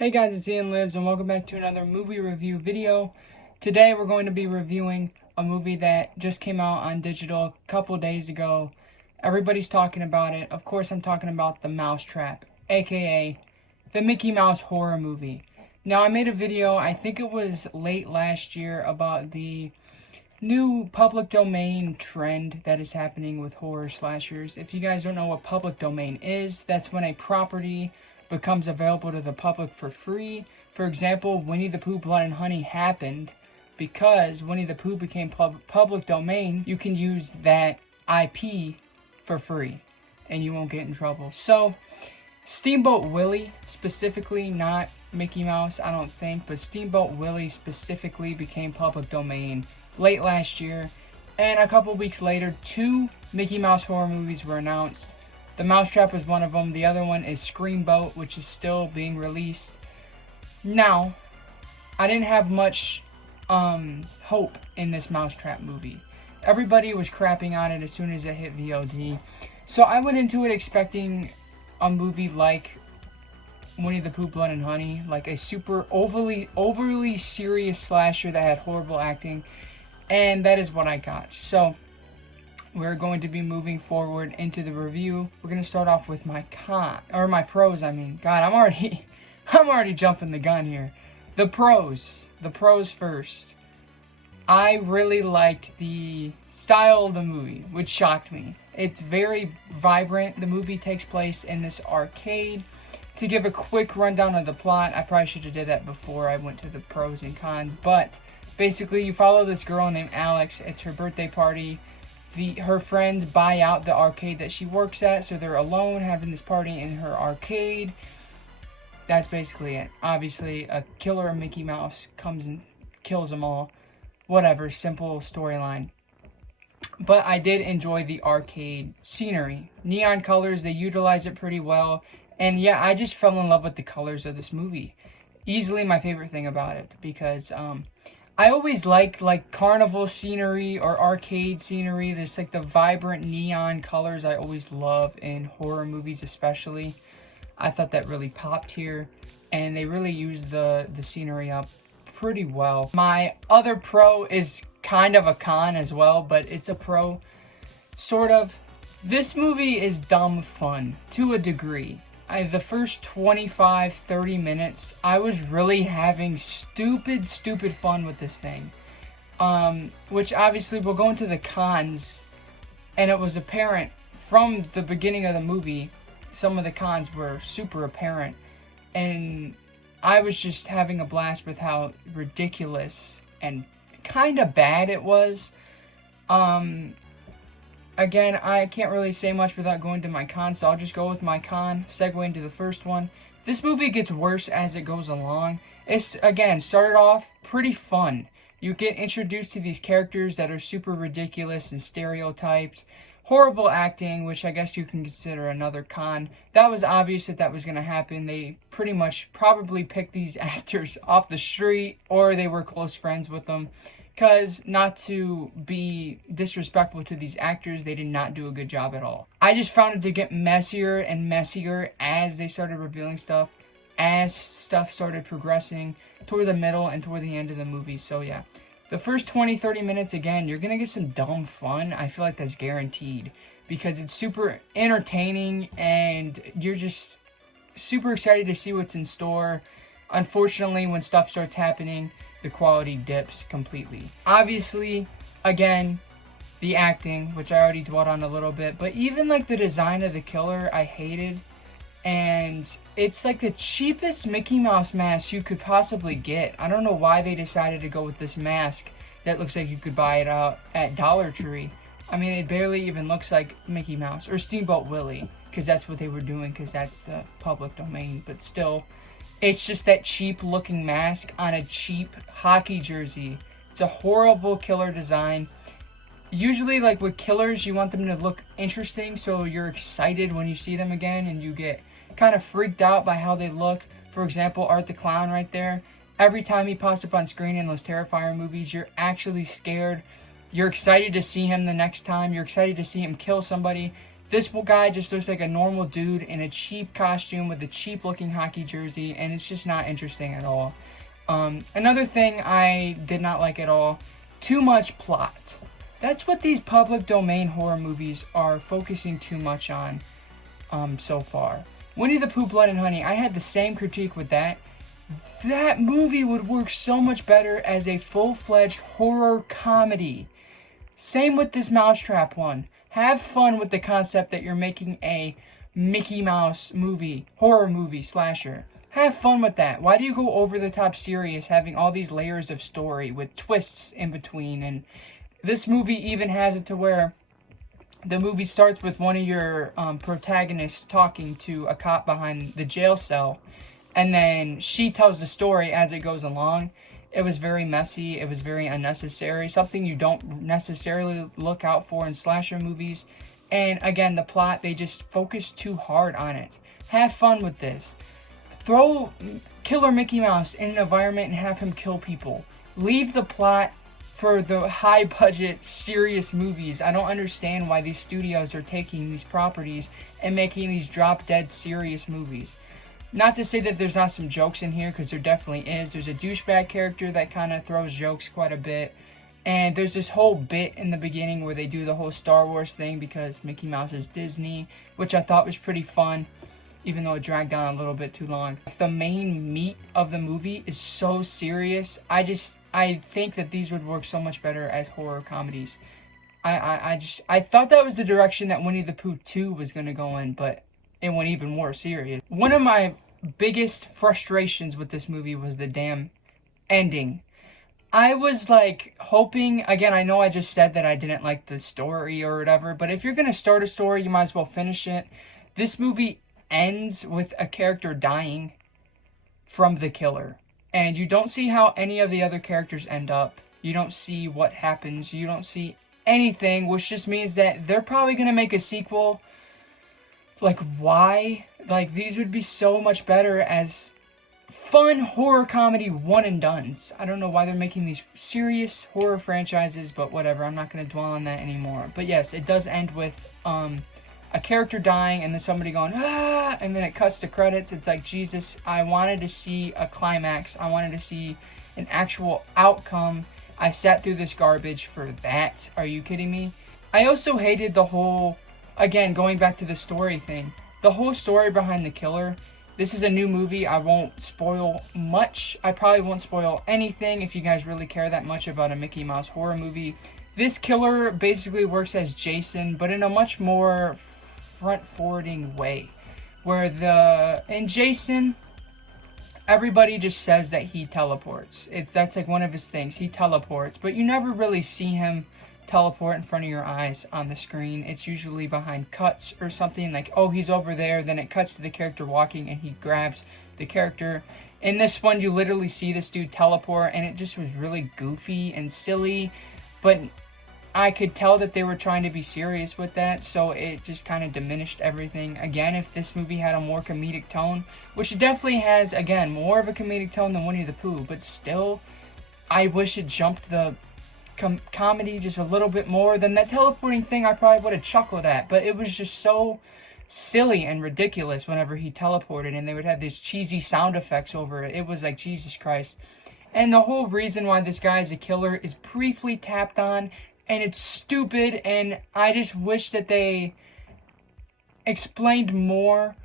Hey guys, it's Ian Lives and welcome back to another movie review video. Today we're going to be reviewing a movie that just came out on digital a couple days ago. Everybody's talking about it. Of course I'm talking about The Mousetrap, aka the Mickey Mouse horror movie. Now I made a video, I think it was late last year, about the new public domain trend that is happening with horror slashers. If you guys don't know what public domain is, that's when a property becomes available to the public for free. For example, Winnie the Pooh Blood and Honey happened because Winnie the Pooh became public domain. You can use that IP for free and you won't get in trouble. So Steamboat Willie specifically, not Mickey Mouse I don't think, but Steamboat Willie specifically became public domain late last year, and a couple weeks later, two Mickey Mouse horror movies were announced. The Mousetrap was one of them. The other one is Screamboat, which is still being released. Now, I didn't have much hope in this Mousetrap movie. Everybody was crapping on it as soon as it hit VOD. So I went into it expecting a movie like Winnie the Pooh Blood and Honey, like a super overly serious slasher that had horrible acting. And that is what I got. So we're going to be moving forward into the review. We're going to start off with my pros, I mean. God, I'm already jumping the gun here. The pros first. I really liked the style of the movie, which shocked me. It's very vibrant. The movie takes place in this arcade. To give a quick rundown of the plot, I probably should have did that before I went to the pros and cons, but basically, you follow this girl named Alex. It's her birthday party. Her friends buy out the arcade that she works at, so they're alone having this party in her arcade. That's basically it. Obviously, a killer Mickey Mouse comes and kills them all. Whatever, simple storyline. But I did enjoy the arcade scenery. Neon colors, they utilize it pretty well. And yeah, I just fell in love with the colors of this movie. Easily my favorite thing about it, because I always like carnival scenery or arcade scenery. There's like the vibrant neon colors I always love in horror movies especially. I thought that really popped here, and they really used the scenery up pretty well. My other pro is kind of a con as well, but it's a pro, sort of. This movie is dumb fun to a degree. The first 25-30 minutes, I was really having stupid fun with this thing. Which obviously we'll go into the cons, and it was apparent from the beginning of the movie, some of the cons were super apparent, and I was just having a blast with how ridiculous and kind of bad it was. Again, I can't really say much without going to my con, so I'll just go with my con, segue into the first one. This movie gets worse as it goes along. It's, again, started off pretty fun. You get introduced to these characters that are super ridiculous and stereotyped. Horrible acting, which I guess you can consider another con. That was obvious that was going to happen. They pretty much probably picked these actors off the street, or they were close friends with them. Because, not to be disrespectful to these actors, they did not do a good job at all. I just found it to get messier and messier as they started revealing stuff, as stuff started progressing toward the middle and toward the end of the movie. So yeah, the first 20-30 minutes, again, you're going to get some dumb fun. I feel like that's guaranteed, because it's super entertaining and you're just super excited to see what's in store. Unfortunately, when stuff starts happening, the quality dips completely. Obviously, again, the acting, which I already dwelt on a little bit, but even like the design of the killer, I hated. And it's like the cheapest Mickey Mouse mask you could possibly get. I don't know why they decided to go with this mask that looks like you could buy it out at Dollar Tree. I mean, it barely even looks like Mickey Mouse or Steamboat Willie, because that's what they were doing, because that's the public domain. But still, it's just that cheap looking mask on a cheap hockey jersey. It's a horrible killer design. Usually, like with killers, you want them to look interesting, so you're excited when you see them again, and you get kind of freaked out by how they look. For example, Art the Clown right there. Every time he pops up on screen in those Terrifier movies, you're actually scared. You're excited to see him the next time. You're excited to see him kill somebody. This guy just looks like a normal dude in a cheap costume with a cheap looking hockey jersey, and it's just not interesting at all. Another thing I did not like at all, too much plot. That's what these public domain horror movies are focusing too much on so far. Winnie the Pooh, Blood and Honey, I had the same critique with that. That movie would work so much better as a full-fledged horror comedy. Same with this Mousetrap one. Have fun with the concept that you're making a Mickey Mouse movie, horror movie, slasher. Have fun with that. Why do you go over the top serious, having all these layers of story with twists in between? And this movie even has it to where the movie starts with one of your protagonists talking to a cop behind the jail cell, and then she tells the story as it goes along. It was very messy. It was very unnecessary. Something you don't necessarily look out for in slasher movies. And again, the plot, they just focus too hard on it. Have fun with this. Throw Killer Mickey Mouse in an environment and have him kill people. Leave the plot for the high budget, serious movies. I don't understand why these studios are taking these properties and making these drop dead serious movies. Not to say that there's not some jokes in here, because there definitely is. There's a douchebag character that kind of throws jokes quite a bit. And there's this whole bit in the beginning where they do the whole Star Wars thing because Mickey Mouse is Disney, which I thought was pretty fun, even though it dragged on a little bit too long. The main meat of the movie is so serious. I think that these would work so much better as horror comedies. I thought that was the direction that Winnie the Pooh 2 was going to go in, but it went even more serious. One of my biggest frustrations with this movie was the damn ending. I was like hoping, again, I know I just said that I didn't like the story or whatever, but if you're going to start a story, you might as well finish it. This movie ends with a character dying from the killer. And you don't see how any of the other characters end up. You don't see what happens. You don't see anything, which just means that they're probably going to make a sequel. Like, why? Like, these would be so much better as fun horror comedy one and dones. I don't know why they're making these serious horror franchises, but whatever. I'm not going to dwell on that anymore. But yes, it does end with a character dying and then somebody going, ah, and then it cuts to credits. It's like, Jesus, I wanted to see a climax. I wanted to see an actual outcome. I sat through this garbage for that. Are you kidding me? I also hated the whole, again, going back to the story thing, the whole story behind the killer. This is a new movie. I won't spoil much. I probably won't spoil anything if you guys really care that much about a Mickey Mouse horror movie. This killer basically works as Jason, but in a much more front-forwarding way. Where in Jason, everybody just says that he teleports. That's like one of his things. He teleports, but you never really see him teleport in front of your eyes on the screen. It's usually behind cuts or something, like, oh, he's over there, then it cuts to the character walking and he grabs the character. In this one, you literally see this dude teleport, and it just was really goofy and silly, but I could tell that they were trying to be serious with that, so it just kind of diminished everything. Again, if this movie had a more comedic tone, which it definitely has, again, more of a comedic tone than Winnie the Pooh, but still, I wish it jumped the comedy just a little bit more. Than that teleporting thing, I probably would have chuckled at, but it was just so silly and ridiculous whenever he teleported, and they would have these cheesy sound effects over it. It was like, Jesus Christ. And the whole reason why this guy is a killer is briefly tapped on, and it's stupid, and I just wish that they explained more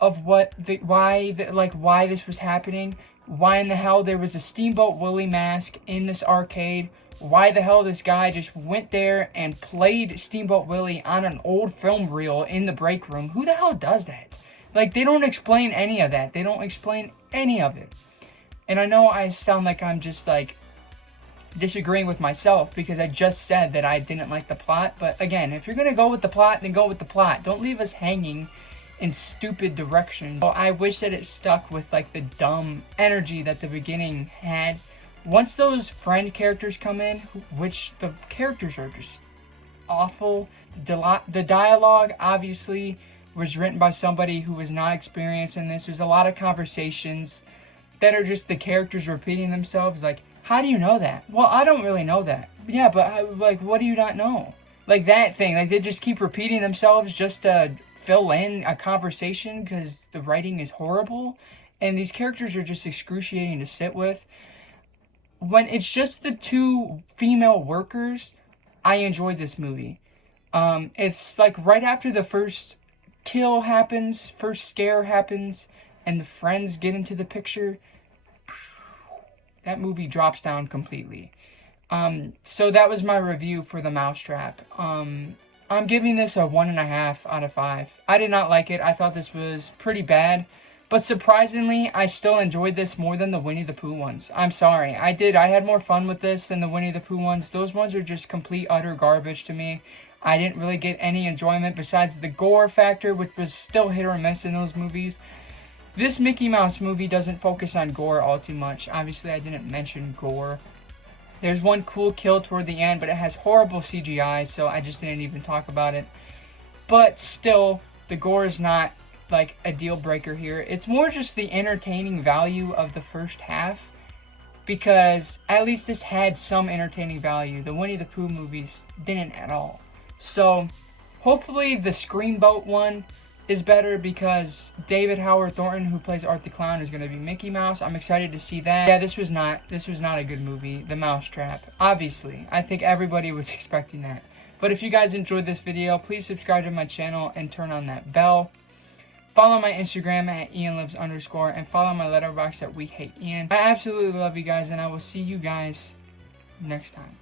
of why this was happening. Why in the hell there was a Steamboat Willie mask in this arcade? Why the hell this guy just went there and played Steamboat Willie on an old film reel in the break room? Who the hell does that? Like, they don't explain any of that. They don't explain any of it. And I know I sound like I'm just, like, disagreeing with myself because I just said that I didn't like the plot. But again, if you're going to go with the plot, then go with the plot. Don't leave us hanging in stupid directions. So I wish that it stuck with, like, the dumb energy that the beginning had. Once those friend characters come in, which the characters are just awful. The dialogue, obviously, was written by somebody who was not experienced in this. There's a lot of conversations that are just the characters repeating themselves. Like, how do you know that? Well, I don't really know that. Yeah, but like, what do you not know? like that thing. Like they just keep repeating themselves just to fill in a conversation because the writing is horrible. And these characters are just excruciating to sit with. When it's just the two female workers, I enjoyed this movie. It's like right after the first kill happens, first scare happens, and the friends get into the picture, that movie drops down completely. So that was my review for The Mousetrap. I'm giving this a 1.5 out of 5. I did not like it. I thought this was pretty bad. But surprisingly, I still enjoyed this more than the Winnie the Pooh ones. I'm sorry. I had more fun with this than the Winnie the Pooh ones. Those ones are just complete, utter garbage to me. I didn't really get any enjoyment besides the gore factor, which was still hit or miss in those movies. This Mickey Mouse movie doesn't focus on gore all too much. Obviously, I didn't mention gore. There's one cool kill toward the end, but it has horrible CGI, so I just didn't even talk about it. But still, the gore is not like a deal breaker here. It's more just the entertaining value of the first half, because at least this had some entertaining value. The Winnie the Pooh movies didn't at all. So hopefully the Screamboat one is better, because David Howard Thornton, who plays Art the Clown, is going to be Mickey Mouse. I'm excited to see that. Yeah, this was not a good movie, The Mousetrap. Obviously, I think everybody was expecting that. But if you guys enjoyed this video, please subscribe to my channel and turn on that bell. Follow my Instagram at ianlives_, and follow my Letterboxd at wehateian. I absolutely love you guys, and I will see you guys next time.